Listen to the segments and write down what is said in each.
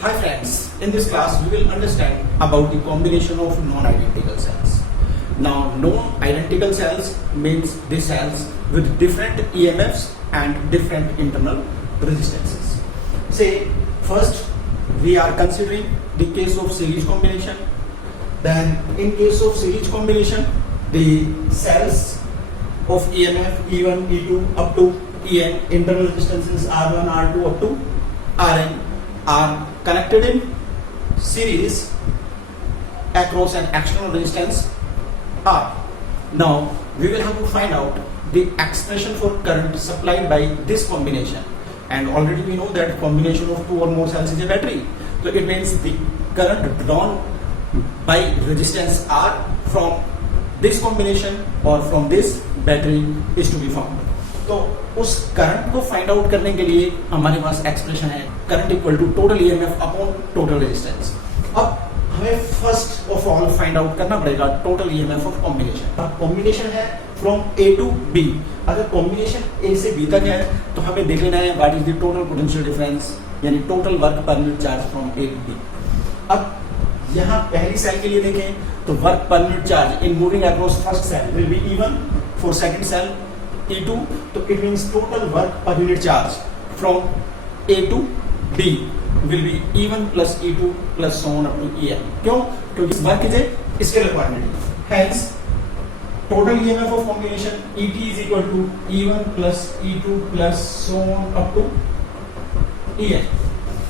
Hi friends, in this class we will understand about the combination of non-identical cells. Now non-identical cells means the cells with different EMFs and different internal resistances. Say first we are considering the case of series combination. Then in case of series combination, the cells of EMF E1, E2 up to En, internal resistances R1, R2 up to Rn are connected in series across an external resistance R. Now we will have to find out the expression for current supplied by this combination, and already we know that combination of two or more cells is a battery. So it means the current drawn by resistance R from this combination or from this battery is to be found. तो उस current को find out करने के लिए हमारे पास expression है current equal to total EMF upon total resistance. अब हमें first of all find out करना पड़ेगा टोटल ईएमएफ ऑफ कॉम्बिनेशन. अब कॉम्बिनेशन है फ्रॉम ए टू बी. अगर कॉम्बिनेशन ए से बी तक है तो हमें देख लेना है what is the total potential difference, यानी टोटल वर्क पर unit charge from A to B. अब यहाँ पहली सेल के लिए देखें तो वर्क पर unit charge in moving across first cell will be E1, for second cell E2, तो it means total work per unit charge from A to B will be E1 plus E2 plus so on up to En. क्यों? क्योंकि work is a scalar quantity. Hence total EMF of combination ET is equal to E1 plus E2 plus so on up to En.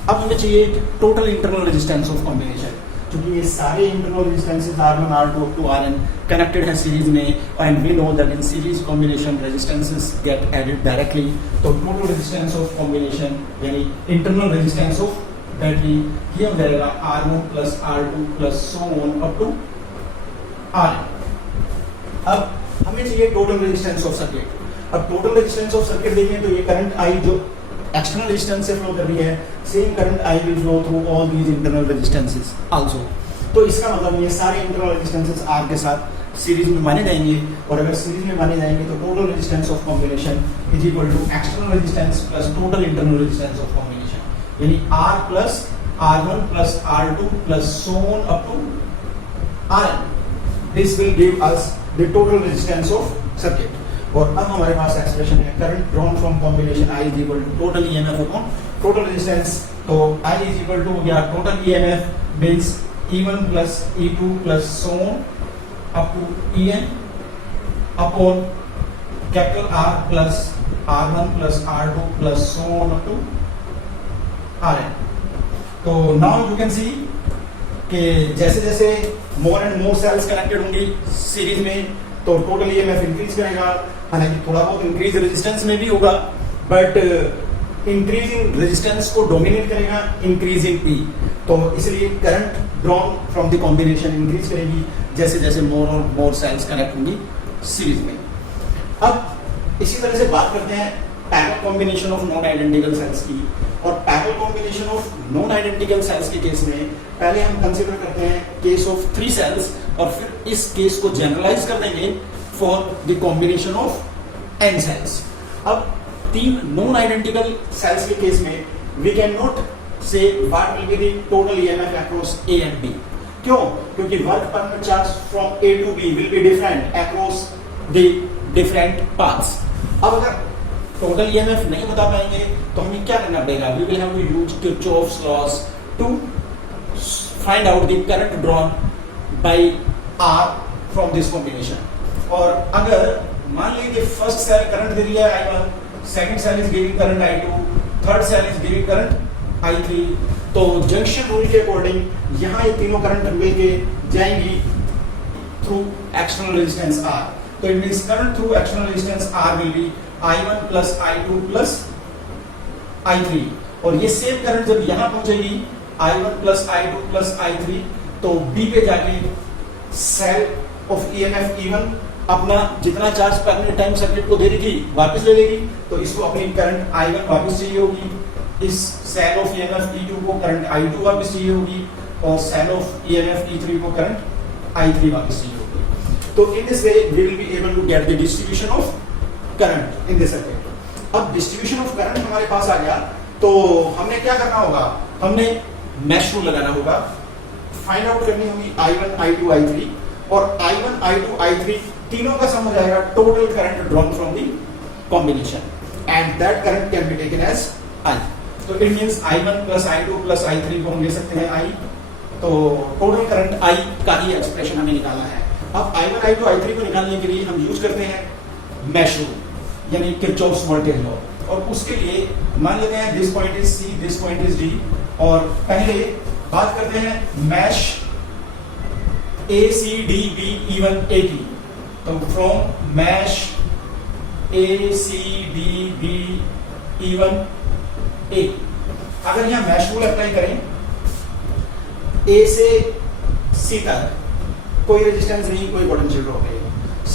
अब हमें चाहिए total internal resistance of combination, क्योंकि ये सारे internal resistances R1, R2 up to Rn connected है series में, and we know that in series combination resistances get added directly. तो total resistance of combination यानी इंटरनल रेजिस्टेंस ऑफ बैटरी ये हो जाएगा R1 plus R2 plus so on up to Rn. अब हमें चाहिए टोटल रेजिस्टेंस ऑफ सर्किट. अब total resistance of circuit देखें तो ये करंट I जो एक्सटर्नल रेजिस्टेंस से फ्लो कर रही है, same current I will flow through all these internal resistances also. तो इसका मतलब ये सारे इंटरनल रेजिस्टेंसेस R के साथ सीरीज में माने जाएंगे, और अगर सीरीज में माने जाएंगे तो total resistance of combination is equal to external resistance plus total internal resistance of combination, यानी R plus R1 plus R2 plus so on up to Rn. This will give us the total resistance of circuit. और अब हमारे पास expression है current drawn from combination I is equal to total EMF upon total resistance. तो I is equal to हो गया total EMF means E1 plus E2 plus so on up to En upon capital R plus R1 plus R2 plus so on up to Rn. तो now you can see कि जैसे जैसे more and more cells connected होंगी series में तो total EMF increase करेगा. हालांकि थोड़ा बहुत इंक्रीज रेजिस्टेंस में भी होगा, बट इंक्रीज इन रेजिस्टेंस को डोमिनेट करेगा इंक्रीज इन P. तो इसलिए current drawn from the combination increase करेगी जैसे जैसे मोर और मोर सेल्स कनेक्ट होंगी सीरीज में. अब इसी तरह से बात करते हैं parallel combination of non identical sales की. और parallel combination of non identical cells के केस में पहले हम कंसीडर करते हैं केस ऑफ 3 सेल्स, और फिर इस केस को जनरलाइज कर देंगे for the combination of n cells. अब 3 नॉन आइडेंटिकल सेल्स के केस में we can not say what will be the total EMF across A and B. क्यों? क्योंकि वर्क पर unit charge from A to B will be different across the different paths. अब अगर total EMF नहीं बता पाएंगे तो हमें क्या करना पड़ेगा? We will have to use Kirchhoff's laws to find out the current drawn by R from this combination. और अगर मान लीजिए फर्स्ट सेल करंट दे रही है I1, second cell is giving current I2, third cell is giving current I3, तो junction rule के according यहाँ ये तीनों करंट मिलके जाएंगी थ्रू एक्सटर्नल रेजिस्टेंस R. तो it means current through external resistance R will be I1 plus I2 plus I3. और ये सेम करंट जब यहाँ पहुंचेगी I1 plus I2 plus I3, तो B पे जाके सेल ऑफ EMF E1 अपना जितना charge per unit time circuit को दे रही थी वापस ले लेगी, तो इसको अपनी करंट I1 वापस चाहिए होगी. इस सेल ऑफ EMF E2 को करंट I2 वापस चाहिए होगी, और सेल ऑफ EMF E3 को करंट I3 वापस चाहिए होगी. तो in this way we will be able to get the distribution of current in this circuit. अब डिस्ट्रीब्यूशन ऑफ करंट हमारे पास आ गया, तो हमने क्या करना होगा? हमने मैश रूल लगाना होगा, फाइंड आउट करनी होगी I1, I2, I3 और I1, I2, I3 तीनों का सम हो जाएगा total current drawn from the combination and that current can be taken as I। तो it means I1 plus I2 plus I3 को हम ले सकते हैं I, तो टोटल करंट I का ही एक्सप्रेशन हमें निकालना है। अब I1, I2, I3 को निकालने के लिए हम यूज करते हैं मैश रूल यानी किरचॉफ्स वोल्टेज लॉ, और उसके लिए मान लेते हैं this point is C, this point is D, और पहले बात करते हैं मैश ACDB E1 AT। तो from mesh ACDB E1 A, अगर यहाँ मैश रूल अप्लाई करें A से C तक कोई रेजिस्टेंस नहीं, कोई पोटेंशियल ड्रॉप नहीं,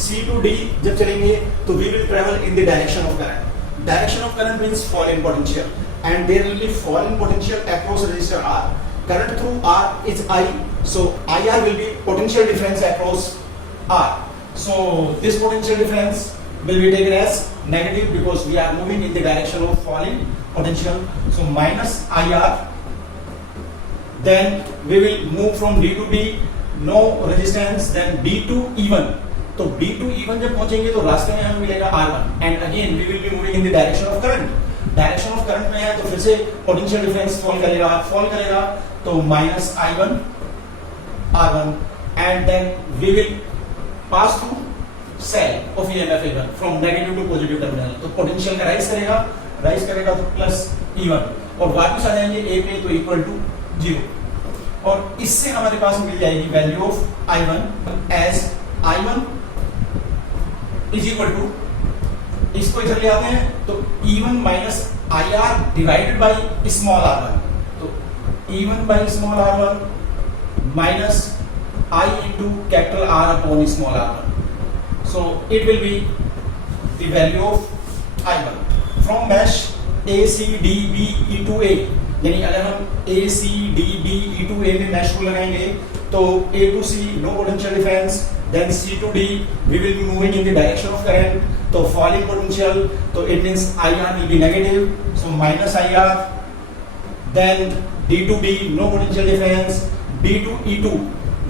C to D जब चलेंगे तो we will travel in the direction of current. Direction of current means fall in potential, and there will be fall in potential across resistor R. Current through R is I, so IR will be potential difference across R. So this potential difference will be taken as negative because we are moving in the direction of falling potential. So minus IR. Then we will move from D to B, no resistance. Then D to E1. तो B to E1 जब पहुंचेंगे तो रास्ते में हमें मिलेगा R1 and again we will be moving in the direction of current. Direction of current में है तो फिर से पोटेंशियल डिफरेंस फॉल करेगा तो minus I1 R1 and then we will pass through cell of EMF A1 from negative to positive terminal. तो potential का rise करेगा तो प्लस E1 और वापस आ जाएंगे A पे तो इक्वल टू 0, और इससे हमारे पास मिल जाएगी value of I1 as I1 is equal to, इसको इधर ले आते हैं तो E1 minus IR divided by small r1, तो E1 by small r1 minus I into capital R upon small r1, so it will be the value of I1 from mesh ACDB E2A। यानी अगर हम ACDB E2A में mash rule लगाएंगे तो A to C no potential difference, then C to D we will be moving in the direction of current, तो falling potential, तो it means IR will be negative, so minus IR, then D to B no potential difference, D to E2,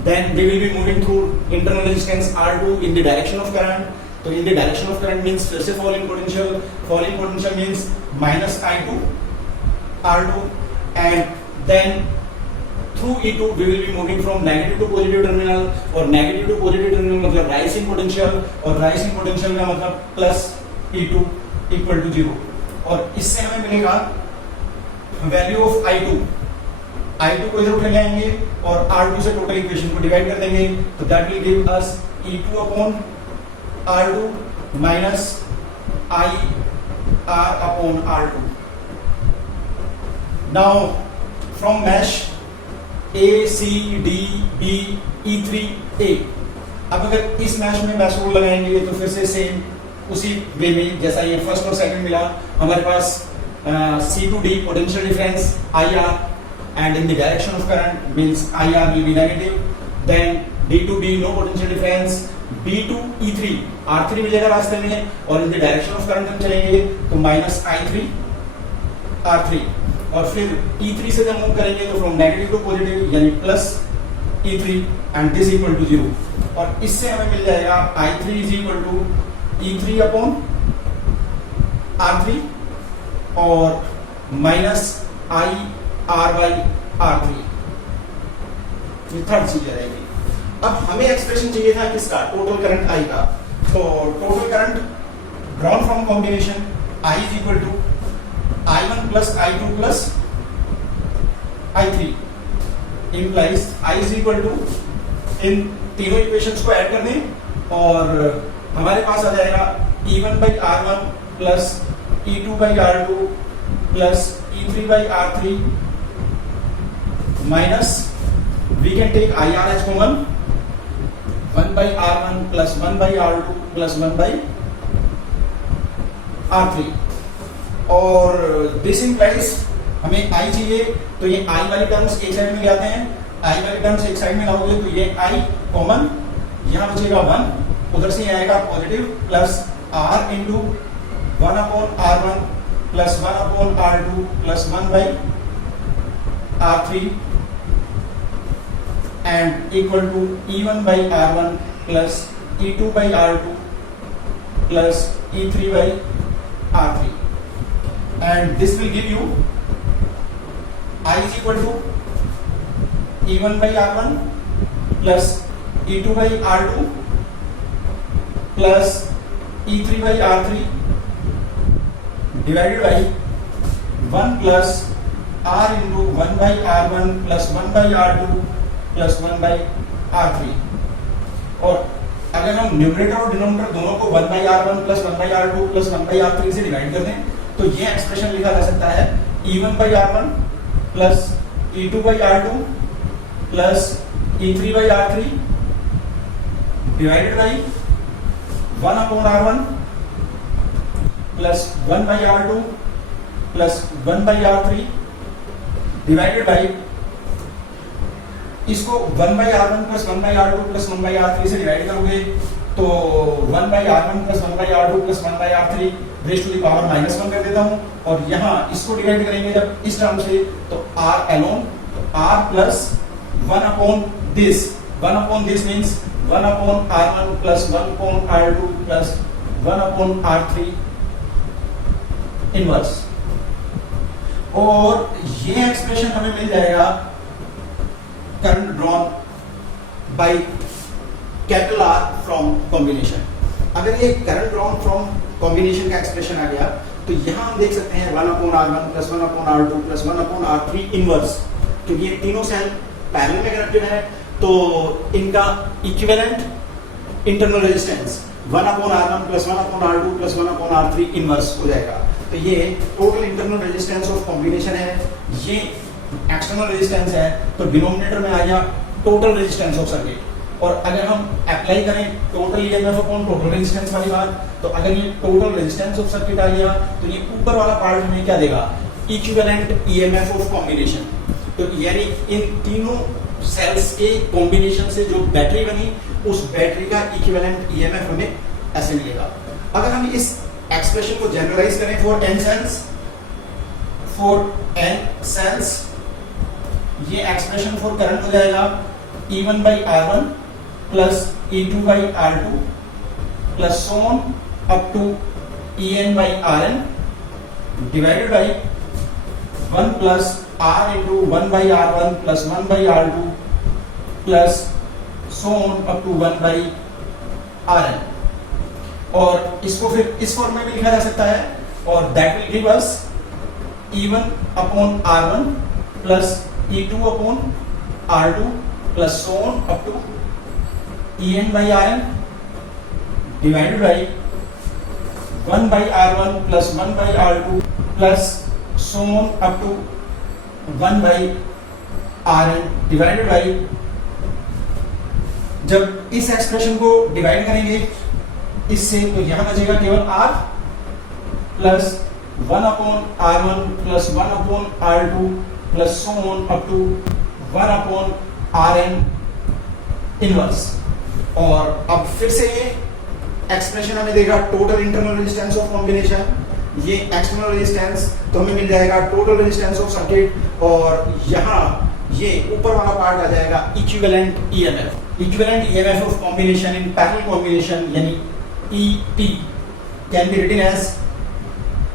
then we will be moving through internal resistance R2 in the direction of current, तो in the direction of current means फिर से falling potential means minus I2 R2 and then through E2 we will be moving from negative to positive terminal, और negative to positive terminal मतलब rising potential, और rising potential का मतलब plus E2 equal to 0, और इससे हमें मिलेगा value of I2 को इधर उठा लाएंगे और R2 से टोटल इक्वेशन को डिवाइड कर देंगे तो that will give us E2 upon R2 minus IR upon R2। Now from mesh ACDB E3A, अब अगर इस मैश में मैश रूल लगाएंगे तो फिर से सेम उसी वे में जैसा ये फर्स्ट और सेकंड मिला, हमारे पास C to D potential difference IR and in the direction of current means IR will be negative, then D to B no potential difference, B to E3 R3 मिलेगा रास्ते में, और in the direction of current हम चलेंगे तो minus I3 R3, और फिर E3 से जब मूव करेंगे तो फ्रॉम नेगेटिव टू पॉजिटिव यानी plus E3 and this equal to 0, और इससे हमें मिल जाएगा I3 is equal to E3 upon R3 और माइनस IR बाई R3, ये थर्ड चीज रहेगी। अब हमें एक्सप्रेशन चाहिए था किसका, टोटल करंट I का, तो total current drawn from combination I is equal to I1 plus I2 plus I3 implies I is equal to, इन तीनों इक्वेशंस को ऐड कर दें और हमारे पास आ जाएगा E1 by R1 plus E2 by R2 plus E3 by R3 minus we can take IR as common, 1 by R1 plus 1 by R2 plus 1 by R3, और this implies हमें I चाहिए तो ये I वाली टर्म्स एक side में ले आते हैं, I वाली टर्म्स एक साइड में लाओगे तो ये I कॉमन, यहाँ बचेगा 1, उधर से आएगा positive plus R into 1 upon R1 plus 1 upon R2 plus 1 by R3 and equal to E1 by R1 plus E2 by R2 plus E3 by R3, and this will give you I is equal to E1 by R1 plus E2 by R2 plus E3 by R3 divided by 1 plus R into 1 by R1 plus 1 by R2 plus 1 by R3, और अगर हम numerator और denominator दोनों को 1 by R1 plus 1 by R2 plus 1 by R3 से divide कर दें तो ये एक्सप्रेशन लिखा जा सकता है E1 by R1 plus E2 by R2 plus E3 by R3 divided by 1 upon R1 plus 1 by R2 plus 1 by R3 divided by, इसको 1 by R1 plus 1 by R2 plus 1 by R3 से divide करोगे तो 1 by R1 plus 1 by R2 plus 1 by R3 raise to the power -1 कर देता हूं, और यहाँ इसको डिवाइड करेंगे जब इस टर्म से तो R अलोन, तो R plus 1 upon this means 1 upon R1 plus 1 upon R2 plus 1 upon R3 inverse, और ये एक्सप्रेशन हमें मिल जाएगा current drawn by capital R from combination. अगर ये करंट ड्रॉन फ्रॉम कॉम्बिनेशन का एक्सप्रेशन आ गया तो यहां हम देख सकते हैं 1 upon R1 plus 1 upon R2 plus 1 upon R3 inverse, क्योंकि ये तीनों सेल पैरेलल में कनेक्टेड है तो इनका equivalent internal resistance 1 upon R1 plus 1 upon R2 plus 1 upon R3 inverse हो जाएगा। तो ये total internal resistance of combination है, ये एक्सटर्नल रेजिस्टेंस है, तो डिनोमिनेटर में आ गया टोटल रेजिस्टेंस ऑफ सर्किट। और अगर हम अप्लाई करें total EMF upon total resistance वाली बात, तो अगर ये टोटल रेजिस्टेंस ऑफ सर्किट आ गया तो ये ऊपर वाला पार्ट हमें क्या देगा, इक्विवेलेंट ईएमएफ ऑफ कॉम्बिनेशन। तो यानी इन तीनों सेल्स के कॉम्बिनेशन से जो बैटरी बनी उस बैटरी का इक्विवेलेंट ईएमएफ हमें ऐसे मिलेगा। अगर हम इस एक्सप्रेशन को जनरलाइज करें फॉर n सेल्स, ये एक्सप्रेशन फॉर करंट हो जाएगा E1 by R1 plus E2 by R2 plus so on up to En by Rn divided by 1 plus R into 1 by R1 plus 1 by R2 plus so on up to 1 by Rn, और इसको फिर इस form में भी लिखा जा सकता है, और that will give us E1 upon R1 plus E2 upon R2 plus so on up to En by Rn divided by 1 by R1 plus 1 by R2 plus so on up to 1 by Rn divided by, जब इस expression को divide करेंगे इससे तो यहां बचेगा केवल R plus 1 upon R1 plus 1 upon R2 plus so on up to 1 upon Rn inverse. और अब फिर से ये एक्सप्रेशन हमें देगा total internal resistance of combination, ये एक्सटर्नल रेजिस्टेंस तो हमें मिल जाएगा टोटल रेजिस्टेंस ऑफ सर्किट, और यहाँ ये ऊपर वाला पार्ट आ जाएगा equivalent EMF. Equivalent EMF of combination in parallel combination यानी ET can be written as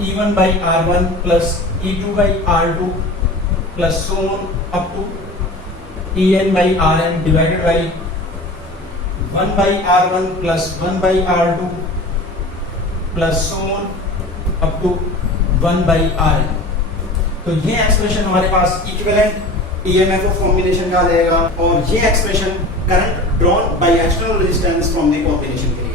E1 by R1 plus E2 by R2 plus so on up to En by Rn divided by 1 by R1 plus 1 by R2 plus so on up to 1 by Rn। तो ये expression हमारे पास equivalent EMF of combination का आ जाएगा, और ये expression current drawn by external resistance from the combination के